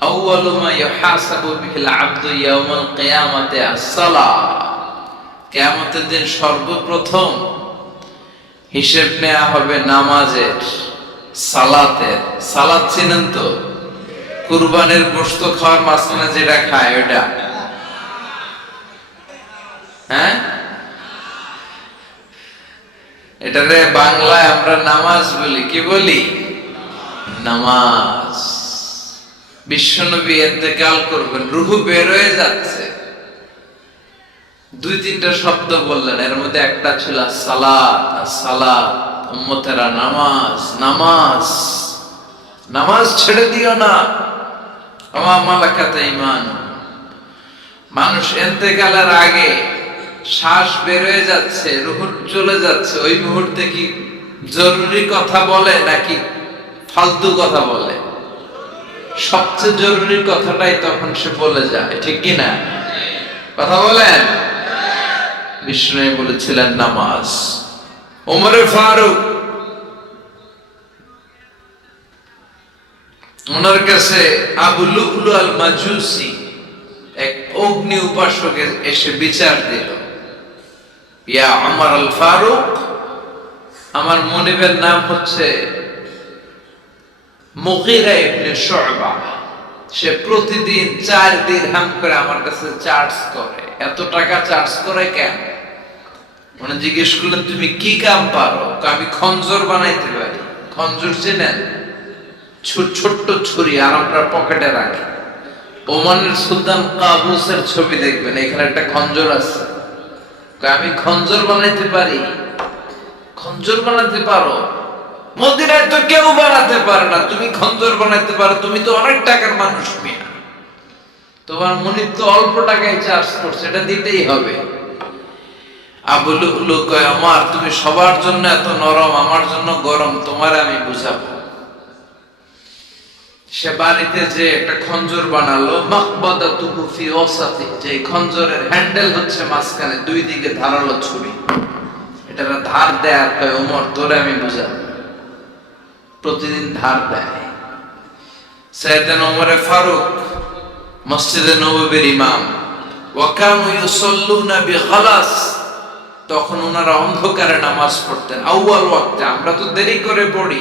আউয়ালু মা ইউহাসাবু বিহিল আবদু ইয়াউমাল কিয়ামাতি আস-সালাহ। কিয়ামতের দিন সর্বপ্রথম হিসেব নেওয়া হবে নামাজের, সালাতের। সালাত চিনেন তো? কুরবানের গোশত খাওয়ার মাঝখানে যেটা খায় ওটা, হ্যাঁ, এটারে বাংলায় আমরা নামাজ বলি। কি বলি? নামাজ। বিশ্বনবী ইন্তেকাল করবেন, রূহ বের হয়ে যাচ্ছে, দুই তিনটা শব্দ বললেন, এর মধ্যে একটা ছিল সালাত। সালাত, উম্মতেরা নামাজ, নামাজ, নামাজ ছেড়ে দিও না। আমা মালাকাত ঈমান। মানুষ ইন্তেকালের আগে শ্বাস বের হয়ে যাচ্ছে, রূহ চলে যাচ্ছে, ওই মুহূর্তে কি জরুরি কথা বলে নাকি ফালতু কথা বলে? সবচেয়ে জরুরি কথাটাই তখন সে বলে যায়, ঠিক কি না? কথা বলেন। বিষ্ণু বলেছিলেন নামাজ। ওমরে ফারুক, ওনার কাছে আবু লু'লু আল মাজুসি, এক অগ্নি উপাসক এসে বিচার দিল, ইয়া ওমর আল ফারুক, আমার মনিবের নাম হচ্ছে মুগীরা ইবনে শু'বা, সে প্রতিদিন 4 দিরহাম করে আমার কাছে চার্জ করে। এত টাকা চার্জ করে কেন? মানে জিজ্ঞেস করলেন তুমি কি কাম পারো? আমি খঞ্জর বানাইতে পারি। খঞ্জর চেনেন? ছোট্ট ছুরি, আর আমরা পকেটে রাখি। ওমানের সুলতান কাবুসের ছবি দেখবেন, এখানে একটা খঞ্জর আছে। আমি খঞ্জর বানাইতে পারি। খঞ্জর বানাতে পারো? মদিনায় তো কেউ বানাতে পারে না, তুমি খঞ্জর বানাইতে পারো? তুমি তো অনেক টাকার মানুষ মিয়া, তোমার মনিব তো অল্প টাকায় চার্জ করছে, এটা দিতেই হবে। আবু লু'লু কয়, আমার তুমি সবার জন্য এত নরম, আমার জন্য গরম, তোমার আমি বুঝাবো। সে বাড়িতে যে একটা খঞ্জর বানালো, মাকবাদাতুহু ফি ওয়াসাতি, যে খঞ্জরের হ্যান্ডেল হচ্ছে মাঝখানে, দুই দিকে ধারালো ছুরি, এটা ধার দেয়। আর কয়, ওমর তোরে আমি বুঝাবো। প্রতিদিন ধার দেয়। সাইয়েদনা ওমরে ফারুক মসজিদে নববীর ইমাম, ওয়া কানু ইউসাল্লুনা বিগালাস, তখন ওনারা অন্ধকারে নামাজ পড়তেন। আউয়াল ওয়াক্তে, আমরা তো দেরি করে পড়ি,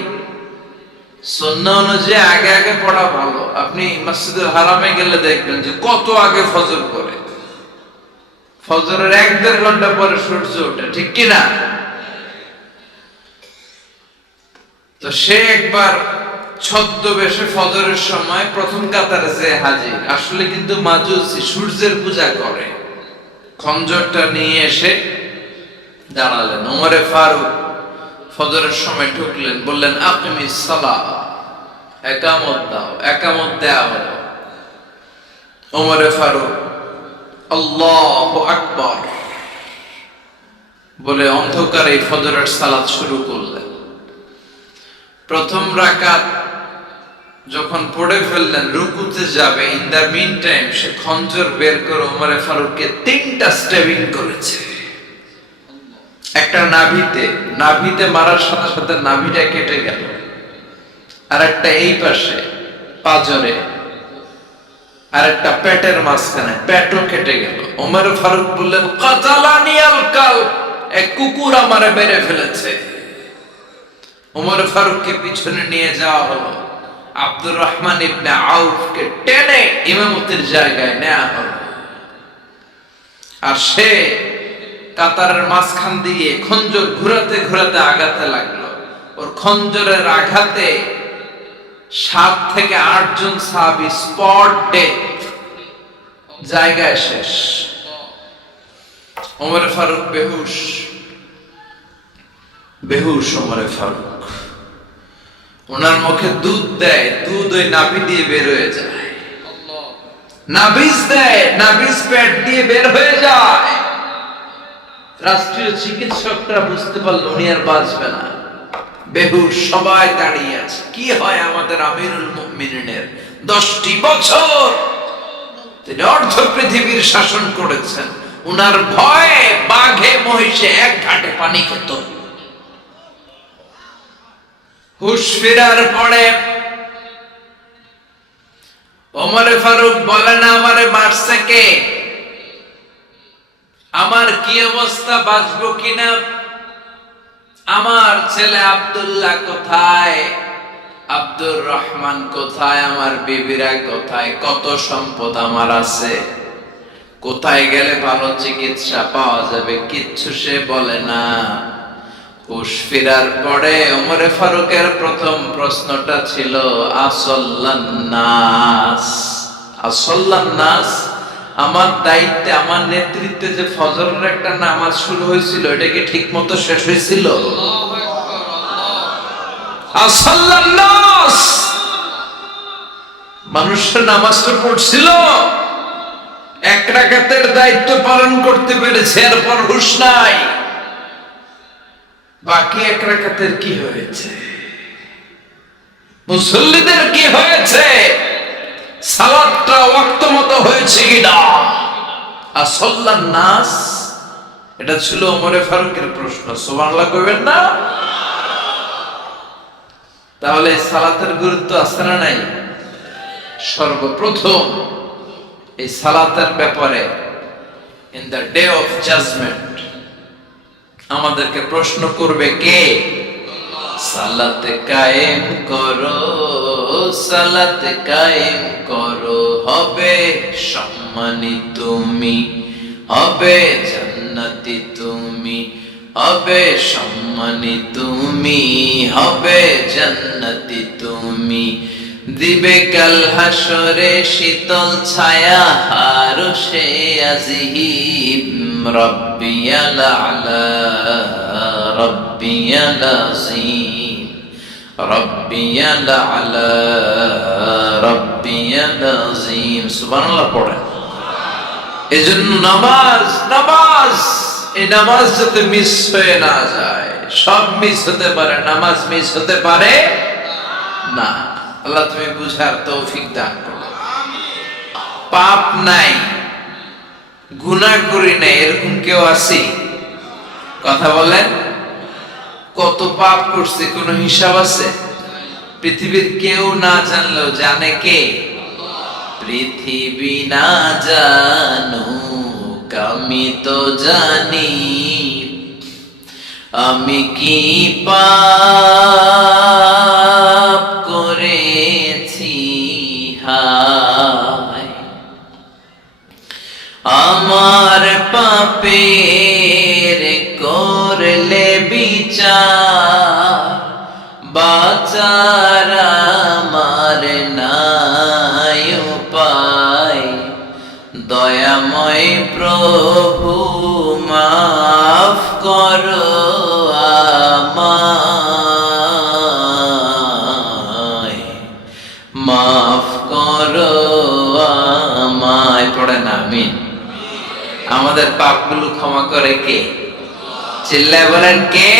সুন্নাহ অনুযায়ী আগে আগে পড়া ভালো। আপনি মসজিদুল হারামে গেলে দেখবেন যে কত আগে ফজর করে, ফজরের 1-1.5 ঘন্টা পরে সূর্য ওঠে, ঠিক কি না? তো সে একবার ছদ্মবেশে ফজরের সময় প্রথম কাতারে যে হাজির, আসলে কিন্তু মাজুসি, সূর্যের পূজা করে। খঞ্জরটা নিয়ে এসে দাঁড়ালেন। ওমরে ফারুক ফজরের সময় ঢুকলেন, বললেন আকিমিস সালাহ, একামত দাও। একামত দেয়া হলো। ওমরে ফারুক আল্লাহু আকবার বলে অন্ধকারে ফজরের সালাত শুরু করলেন। প্রথম রাকাত যখন পড়ে ফেললেন, রুকুতে যাবে, ইন দা মিন টাইম সে খঞ্জর বের করে ওমরে ফারুককে 3টা স্টেবিং করেছে। একটা নাভিতে মারার সাথে সাথে নাভিটা কেটে গেল, আর একটা এই পাশে পাজরে, আর একটা পেটের মাঝখানে, পেটও কেটে গেল। ওমর ফারুক বললেন, কাতালানি আল কালব, এক কুকুর আমারে মেরে ফেলেছে। ওমর ফারুককে পিছনে নিয়ে যাওয়া হলো। আব্দুর রহমান ইবনে আউফকে টেনে ইমামতির জায়গায় নেওয়া হলো। আর সে কাতারের মাঝখান দিয়ে খঞ্জর ঘুরাতে ঘুরাতে আঘাতে লাগলো। ওর খঞ্জরের আঘাতে 7 থেকে 8 জন সাহাবী স্পট ডেথ, জায়গায় শেষ। ওমর ফারুক বেহুশ। ওমর ফারুক, ওনার মুখে দুধ দেয়, দুধ ওই নাভি দিয়ে বের হয়ে যায়। নাভিজ দেয়, নাভিজ পেট দিয়ে বের হয়ে যায়। রাষ্ট্রীয় চিকিৎসকরা বুঝতে পারলো উনি আর বাঁচবে না, বেহুশ। সবাই দাঁড়িয়ে আছে। কি হয় আমাদের আমিরুল মুমিনিনের? 10টি বছর তিনি অর্ধ পৃথিবীর শাসন করেছেন। উনার ভয়ে বাঘে মহিষে এক ঘাটে পানি খেত। হুশ ফেরার পরে ওমরে ফারুক বলেন, আমারে মারছে কে? আমার কি অবস্থা, বাঁচবো কিনা? আমার ছেলে আব্দুল্লাহ কোথায়? আব্দুর রহমান কোথায়? আমার বিবিরা কোথায়? কত সম্পদ আমার আছে, কোথায় গেলে ভালো চিকিৎসা পাওয়া যাবে? কিচ্ছু সে বলে না। হুশ ফিরার পরে ওমরে ফারুকের প্রথম প্রশ্নটা ছিল, আসল্লান নাস, আসল্লান নাস। আমার দায়িত্বে, আমার নেতৃত্বে যে ফজরের একটা নামাজ শুরু হয়েছিল, এটা কি ঠিক মতো শেষ হয়েছিল? আসল্লান নাস, মানুষের নামাজটা পড়ছিল, এক রাকাতের দায়িত্ব পালন করতে পেরেছে, এরপর হুশ নাই। বাকি এক রাকাতের কি হয়েছে? মুসল্লিদের কি হয়েছে? সালাতটা ওয়াক্ত মতো হয়েছে কিনা? আসল্লান নাস, এটা ছিল ওমরে ফারুকের প্রশ্ন। সুবহানাল্লাহ কইবেন না? তাহলে সালাতের গুরুত্ব আছে না নাই? সর্বপ্রথম এই সালাতের ব্যাপারে in the day of judgement আমাদেরকে প্রশ্ন করবে কে? সালাতে কায়েম করো, সালাতে কায়েম করো, হবে সম্মানী তুমি, হবে জান্নাতি তুমি, হবে সম্মানী তুমি, হবে জান্নাতি তুমি। দিবে কাল হাসরে শীতল ছায়া আরশে আজিম, রব্বিয়াল আলা, রব্বিয়াল আযীম, রব্বিয়াল আলা, রব্বিয়াল আযীম। সুবহানাল্লাহ পড়েন। এজন্য নামাজ, নামাজ, এই নামাজ যাতে মিস হয়ে না যায়। সব মিস হতে পারে, নামাজ মিস হতে পারে না। আল্লাহ তুমি বুঝার তৌফিক দান করো। পাপ নাই, গুনাহ করি নাই, এরকম কেউ আছে? কথা বলেন। কত পাপ করছে, কোনো হিসাব আছে? পৃথিবীর কেউ না জানলেও জানে কে? পৃথিবী না জানুক আমি তো জানি, আমি কি পাপ করেছি হায়, আমার পাপের করলে বিচার, বাঁচার আমার নাই উপায়, দয়াময় প্রভু মাফ করো আমায়, মাফ করো আমায়। পড়েন আমিন। আমাদের পাপগুলো ক্ষমা করে কে? চিল্লায় বলেন কে?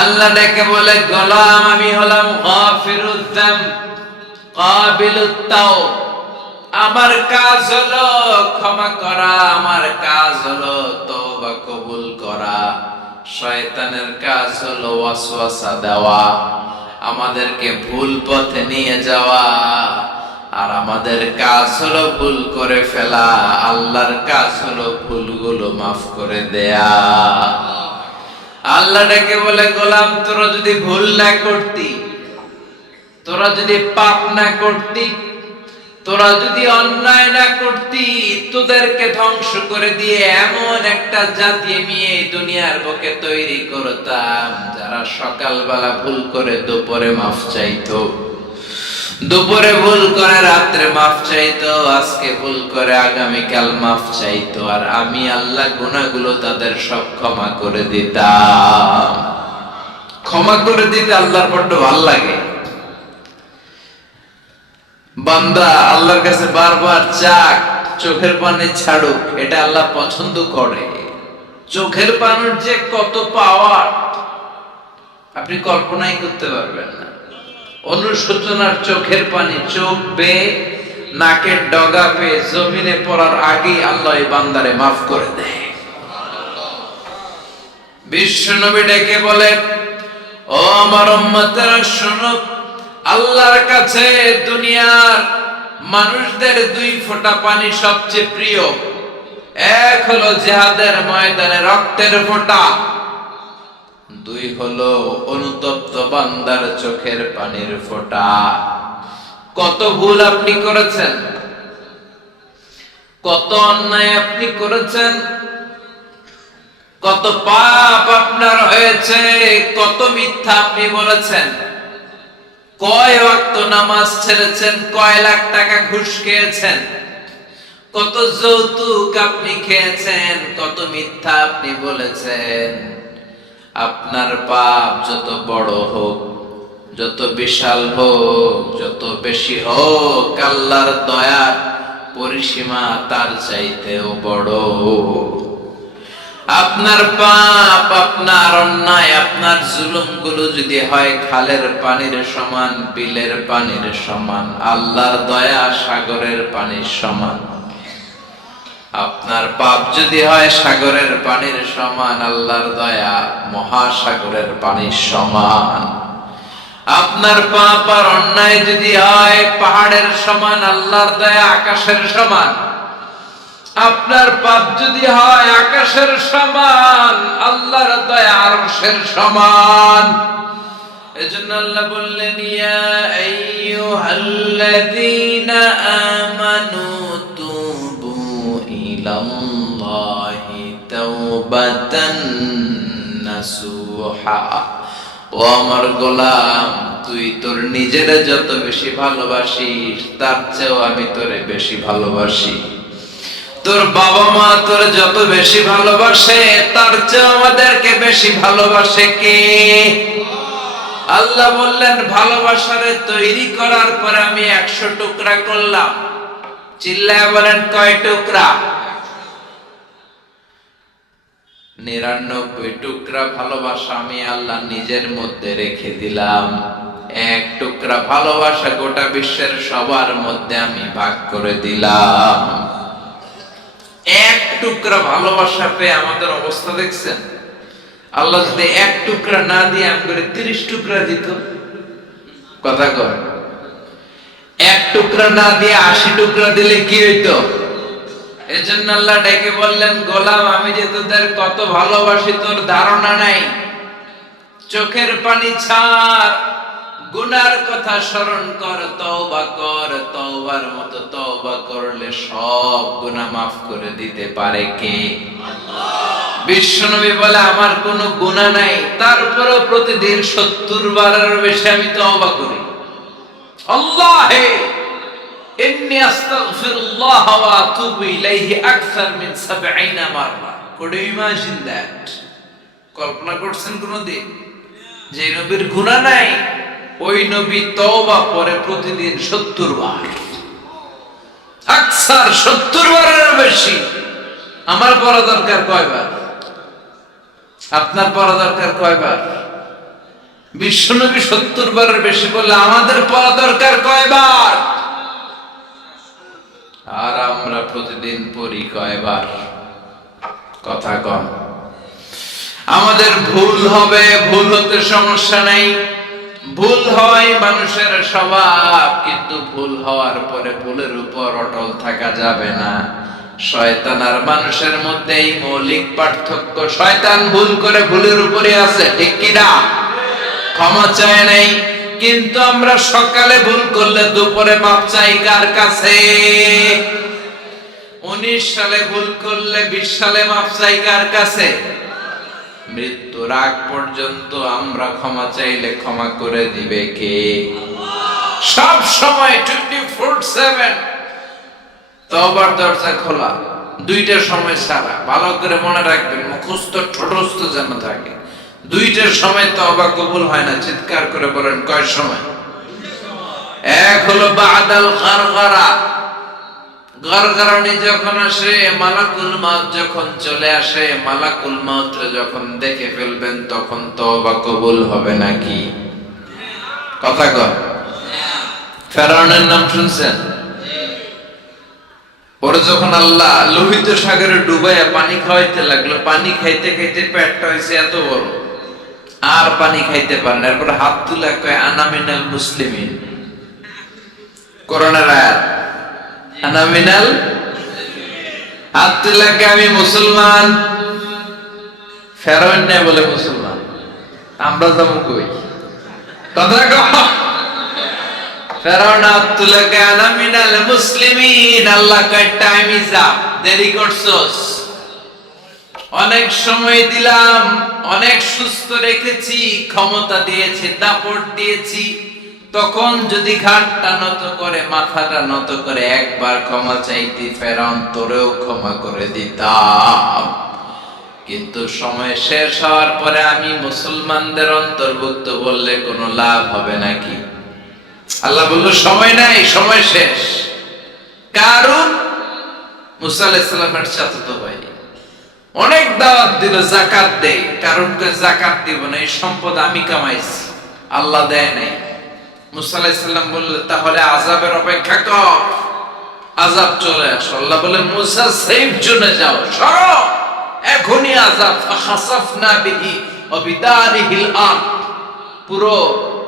আল্লাহ ডেকে বলে, গোলাম আমি হলাম গাফিরুয যাম, কাবিলুত তাওব। আমার কাজ হলো ক্ষমা করা, আমার কাজ হলো তওবা কবুল করা। শয়তানের কাজ হলো ওয়াসওয়াসা দেওয়া, আমাদেরকে ভুল পথে নিয়ে যাওয়া। আর আমাদের কাজ হলো ভুল করে ফেলা, আল্লাহর কাজ হলো ভুলগুলো মাফ করে দেয়া। আল্লাহ ডেকে বলে, গোলাম তোরা যদি ভুল না করতি, তোরা যদি পাপ না করতি, তোরা যদি অন্যায় না করতি, তোদেরকে ধ্বংস করে দিয়ে এমন একটা জাতি আমি এই দুনিয়ার বুকে তৈরি করতাম, যারা সকালবেলা ভুল করে দুপুরে মাফ চাইতো, দুপুরে ভুল করে রাত্রে মাফ চাইতো, আজকে ভুল করে আগামীকাল মাফ চাইতো। আর আমি আল্লাহ গুনাহগুলো তাদের সব ক্ষমা করে দিতাম। ক্ষমা করে দিতে আল্লাহর বড্ড ভালো লাগে। বান্দা আল্লাহর কাছে বারবার চাক, চোখের পানি ছাড়ুক, এটা আল্লাহ পছন্দ করে। চোখের পানির যে কত পাওয়ার আপনি কল্পনাই করতে পারবেন না। অনুশোচনার চোখের পানি, চোখ বেয়ে নাকের ডগা পেয়ে জমিনে পড়ার আগেই আল্লাহ এই বান্দারে মাফ করে দেয়। বিশ্ব নবী ডেকে বলে, ও আমার উম্মতেরা শোনো, আল্লাহর কাছে দুনিয়ার মানুষদের দুই ফোঁটা পানি সবচেয়ে প্রিয়। এক হলো জিহাদের ময়দানে রক্তের ফোঁটা, দুই হলো অনুতপ্ত বান্দার চোখের পানির ফোঁটা। কত ভুল আপনি করেছেন, কত অন্যায় আপনি করেছেন, কত পাপ আপনার হয়েছে, কত মিথ্যা আপনি বলেছেন, কয় ওয়াক্ত নামাজ ছেড়েছেন, কয় লাখ টাকা ঘুষ খেয়েছেন, কত যৌতুক আপনি খেয়েছেন, কত মিথ্যা আপনি বলেছেন। আপনার পাপ যত বড় হোক, যত বিশাল হোক, যত বেশি হোক, আল্লাহর দয়ার পরিসীমা তার চাইতেও বড়। আপনার পাপ, আপনার অন্যায়, আপনার জুলুমগুলো যদি হয় খালের পানির সমান, বিলের পানির সমান, আল্লাহর দয়া সাগরের পানির সমান। আপনার পাপ যদি হয় সাগরের পানির সমান, আল্লাহর দয়া মহাসাগরের পানির সমান। আপনার পাপ আর অন্যায় যদি হয় পাহাড়ের সমান, আল্লাহর দয়া আকাশের সমান। আপনার পাপ যদি হয় আকাশের সমান, আল্লাহর দয়া আরশের সমান। এজন্য আল্লাহ বললেন, ইয়া আইয়ুহাল্লাযীনা আমানু তুবু ইলাল্লাহি তাওবাতান নাসুহা। ও আমার গোলাম, তুই তোর নিজের যত বেশি ভালোবাসিস, তার চেয়েও আমি তোরে বেশি ভালোবাসি। তোর বাবা মা তোর যত বেশি ভালোবাসে, তার চেয়ে আমাদেরকে বেশি ভালোবাসে কে? আল্লাহ বললেন, ভালোবাসারে তৈরি করার পরে আমি 100 টুকরা করলাম। চিল্লায় বলেন, কয় টুকরা? 99 টুকরা ভালোবাসা আমি আল্লাহ নিজের মধ্যে রেখে দিলাম। 1 টুকরা ভালোবাসা গোটা বিশ্বের সবার মধ্যে আমি ভাগ করে দিলাম। 1 টুকরা ভালোবাসা পেয়ে আমাদের অবস্থা দেখছেন? আল্লাহ যদি 1 টুকরা না দিয়ে আমাদের 30 টুকরা দিত, কথা কয়, 1 টুকরা না দিয়ে 80 টুকরা দিলে কি হইতো? এজন্য আল্লাহ ডেকে বললেন, গোলাম আমি যে তোদের কত ভালোবাসি তোর ধারণা নাই। চোখের পানি ছাড়, গুনার কথা স্মরণ কর, তওবা কর। তওবার মতো তওবা করলে সব গুনাহ মাফ করে দিতে পারে কে? আল্লাহ। বিশ্বনবী বলে, আমার কোনো গুনাহ নাই, তারপরেও প্রতিদিন 70 বারের বেশি আমি তওবা করি। আল্লাহে ইন্নী আস্তাগফিরুল্লাহ ওয়া আতুবু ইলাইহি আকসার মিন 70 মাররা। Could you imagine that? কল্পনা করছেন কোনদিন যে নবীর গুনাহ নাই, ওই নবী তওবা করে প্রতিদিন 70 বার, আকসার 70 বারের বেশি। আমার পড়া দরকার কয়বার? আপনার পড়া দরকার কয়বার? বিশ্বনবী 70 বারের বেশি বললে আমাদের পড়া দরকার কয়বার? আর আমরা প্রতিদিন পড়ি কয়বার? কথা কম। আমাদের ভুল হবে, ভুল হতে সমস্যা নেই। ভুল হয় মানুষের স্বভাব, কিন্তু ভুল হওয়ার পরে ভুলের উপর অটল থাকা যাবে না। শয়তান আর মানুষের মধ্যে এই মৌলিক পার্থক্য। শয়তান ভুল করে ভুলের উপরে আছে, ঠিক কি না? ক্ষমা চায় নাই, কিন্তু আমরা সকালে ভুল করলে দুপুরে মাপ চাই কার কাছে? 19 সালে ভুল করলে 20 সালে মাপ চাই কার কাছে? মৃত্যুর আগ পর্যন্ত আমরা ক্ষমা চাইলে ক্ষমা করে দিবে কে? সব সময় 24/7 তওবার দরজা খোলা, 2টার সময় ছাড়া। ভালো করে মনে রাখবেন, মুখস্থ ঠোঁটস্থ যেন থাকে। 2টার সময় তওবা কবুল হয় না। চিৎকার করে বলেন, কয় সময়? এক হলো বাদাল গারগারা। গরগরানি যখন আসে, মালাকুল মাউত যখন চলে আসে, মালাকুল মাউত যখন দেখে ফেলবেন, তখন তওবা কবুল হবে নাকি? কথা কর। ফেরাউনের নাম শুনছেন? ওরা যখন আল্লাহ লোহিত সাগরে ডুবাইয়া পানি খাওয়াইতে লাগলো, পানি খাইতে খাইতে পেটটা হয়েছে এত বড়, আর পানি খাইতে পারে না। এরপর হাত তুলে কয়, আনা মিনাল মুসলিমিন। কোরআনের আয়াত। আনা মিনাল, হাত তুলে আমি মুসলমান। ফেরাউন না বলে মুসলমান, আমরা যাবো কই? কথা কও। ফেরাউন হাত তুলে আনা মিনাল মুসলিমিন। আল্লাহ কয় টাইম ইজ আপ, দেরি করছস। অনেক সময় দিলাম, অনেক সুস্থ রেখেছি, ক্ষমতা দিয়েছি, দাপট দিয়েছি। তখন যদি ঘাটটা নত করে, মাথাটা নত করে একবার ক্ষমা চাইতি, ফেরাউন তোরেও ক্ষমা করে দিতাম। কিন্তু সময় শেষ হওয়ার পরে আমি মুসলমানদের অন্তর্ভুক্ত বললে কোনো লাভ হবে নাকি? আল্লাহ বলল সময় নাই, সময় শেষ। কারণ মুসা আলাইহিস সালামের চাচাতো ভাই অনেক দাওয়াত দিল, যাকাত দেই। কারণ যাকাত দিব না, এই সম্পদ আমি কামাইছি, আল্লাহ দেয় নাই। মুসা আলাইহিস সালাম বললেন তাহলে আযাবের অপেক্ষা কর, আযাব চলে আসে। আল্লাহ বলে মুসা সেফ জোনে যাও, সরো, এখনই আযাব। ফাখাসাফনা বিহি ওয়া বিদারিহিল আরদ, পুরো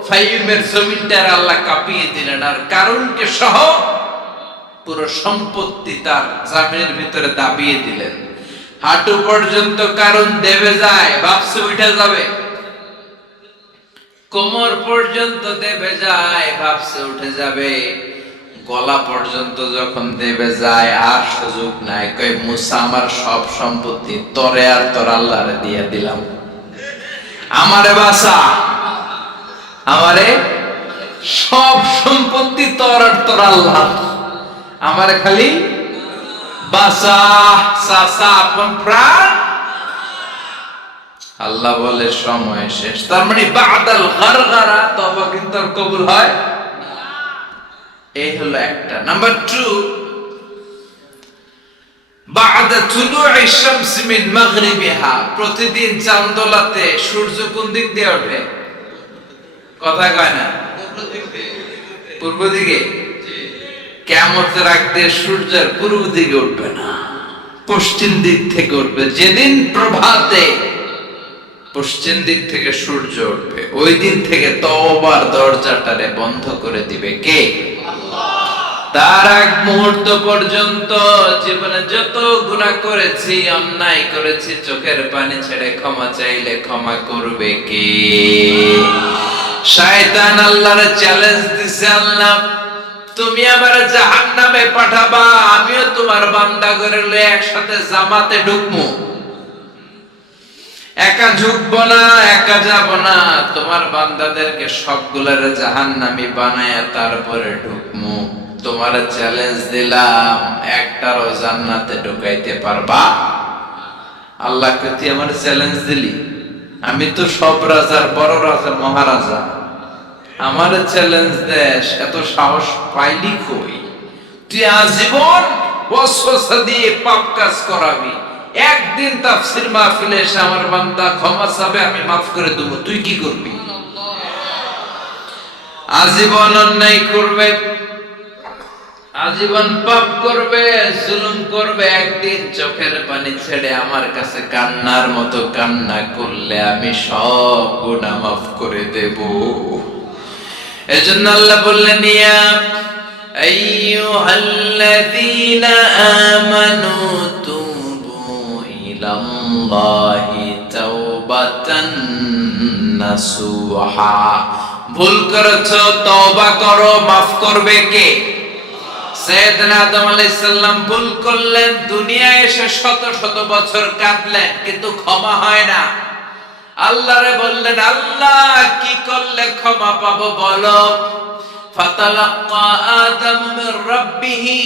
ফাইমের জমিনটা আল্লাহ কাঁপিয়ে দিলেন। আর কারণকে সহ পুরো সম্পত্তি তার জামিনের ভিতরে দাবিয়ে দিলেন। হাঁটু পর্যন্ত কারণ দেবে যায়, ভাবছে উঠে যাবে। কোমর পর্যন্ত দেবে যায়, ভাবছে উঠে যাবে। গলা পর্যন্ত যখন দেবে যায় আর সুযোগ নাই। কই মুসা আমার সব সম্পত্তি তরে আর তোর আল্লাহরে দিয়ে দিলাম, আমারে বাঁচা, আমারে সব সম্পত্তি তোর আর তোর আল্লাহ, আমারে খালি বাঁচা। চাচা আপন প্রাণ। আল্লাহ বলে সময় শেষ। তার মানে বাদাল গারগারা তওবা কিন্তু আর কবুল হয়। এই হলো একটা। নাম্বার 2, বাদা তুলুই শামস মিন মাগরিবিহা, প্রতিদিন চাঁদোলাতে সূর্য কোন দিক দিয়ে ওঠে? কথা কয় না, পূর্ব দিকে। কিয়ামতের আগ দিয়ে সূর্যের পূর্ব দিকে উঠবে না, পশ্চিম দিক থেকে উঠবে। যেদিন প্রভাতে পশ্চিম দিক থেকে সূর্য উঠবে, ওই দিন থেকে তওবার দরজাটারে বন্ধ করে দিবে কে? আল্লাহ। তার এক মুহূর্ত পর্যন্ত জীবনে যত গুনাহ করেছি, অন্যায় করেছি, চোখের পানি ছেড়ে ক্ষমা চাইলে ক্ষমা করবে কে? শয়তান আল্লাহর চ্যালেঞ্জ দিছে, আল্লাহ তুমি আমার জাহান্নামে পাঠাবা, আমিও তোমার বান্দা করে লয়ে একসাথে জামাতে ঢুকবো। একা ঢুকবো না, একা যাব না, তোমার বান্দাদেরকে সবগুলার জাহান্নামী বানায়া তারপরে ঢুকবো। তোমার চ্যালেঞ্জ দিলাম, একটারও জান্নাতে ঢুকাইতে পারবা? আল্লাহকে তুই আমার চ্যালেঞ্জ দিলি? আমি তো সব রাজার বড় রাজা, মহারাজা, আমার চ্যালেঞ্জ দেশ, এত সাহস পাইলি কই? তুই আজীবন ওয়াসওয়াসা দিয়ে পাপ কাজ করাবি, একদিন তাফসীর মাহফিলে এসে আমার বান্দা ক্ষমা চাবে, আমি মাফ করে দেব, তুই কি করবি? আজীবন অন্যায় করবে, আজীবন পাপ করবে, জুলুম করবে, একদিন চোখের পানি ছেড়ে আমার কাছে কান্নার মতো কান্না করলে আমি সব গুনাহ মাফ করে দেব। এজন্য আল্লাহ বললেন ইয়া আইয়ুহাল্লাযীনা আমানু তুবু ইলাল্লাহি তাওবাতান নাসুহা। ভুল করেছো, তওবা করো, মাফ করবে কে? সাইয়েদনা আদম আলাইহিস সালাম ভুল করলেন, দুনিয়ায় এসে শত শত বছর কাঁদলেন, কিন্তু ক্ষমা হয় না। আল্লাহরে বললেন আল্লাহ কি করলে ক্ষমা পাবো বলো? ফাতালাক্কা আদম মির রাব্বিহি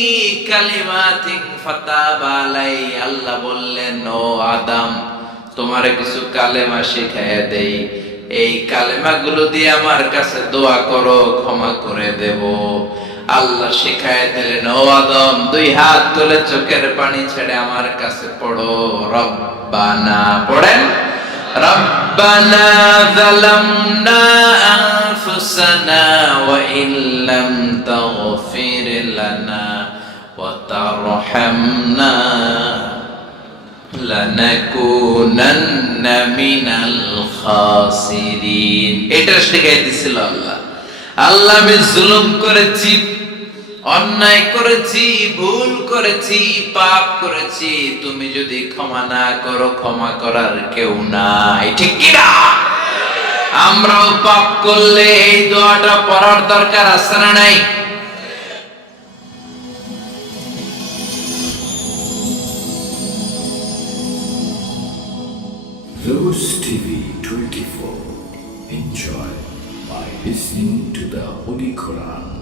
কালিমাতিন ফাতাবা আলাইহি। আল্লাহ বললেন ও আদম, তোমারে কিছু কালেমা শিখাইয়া দেই, এই কালেমাগুলো দিয়ে আমার কাছে দোয়া করো, ক্ষমা করে দেব। আল্লাহ শিখাইয়া দিলেন ও আদম, দুই হাত তুলে চোখের পানি ছেড়ে আমার কাছে পড়ো, রব্বানা, পড়েন রব্বানা যালামনা আনফুসানা ওয়া ইল্লাম তাগফির লানা ওয়া তারহামনা লানাকুনান্না মিনাল খাসিরিন। এটা শিখাই দিছিল আল্লাহ। আল্লাহ আমি জুলুম করেছি, অন্যায় করেছি, ভুল করেছি, পাপ করেছি, তুমি যদি ক্ষমা না করো ক্ষমা করার কেউ নাই, ঠিক কি না? আমরাও পাপ করলে এই দোয়াটা পড়ার দরকার আছে না নাই? Rose TV 24. Enjoy by listening to the Holy Quran.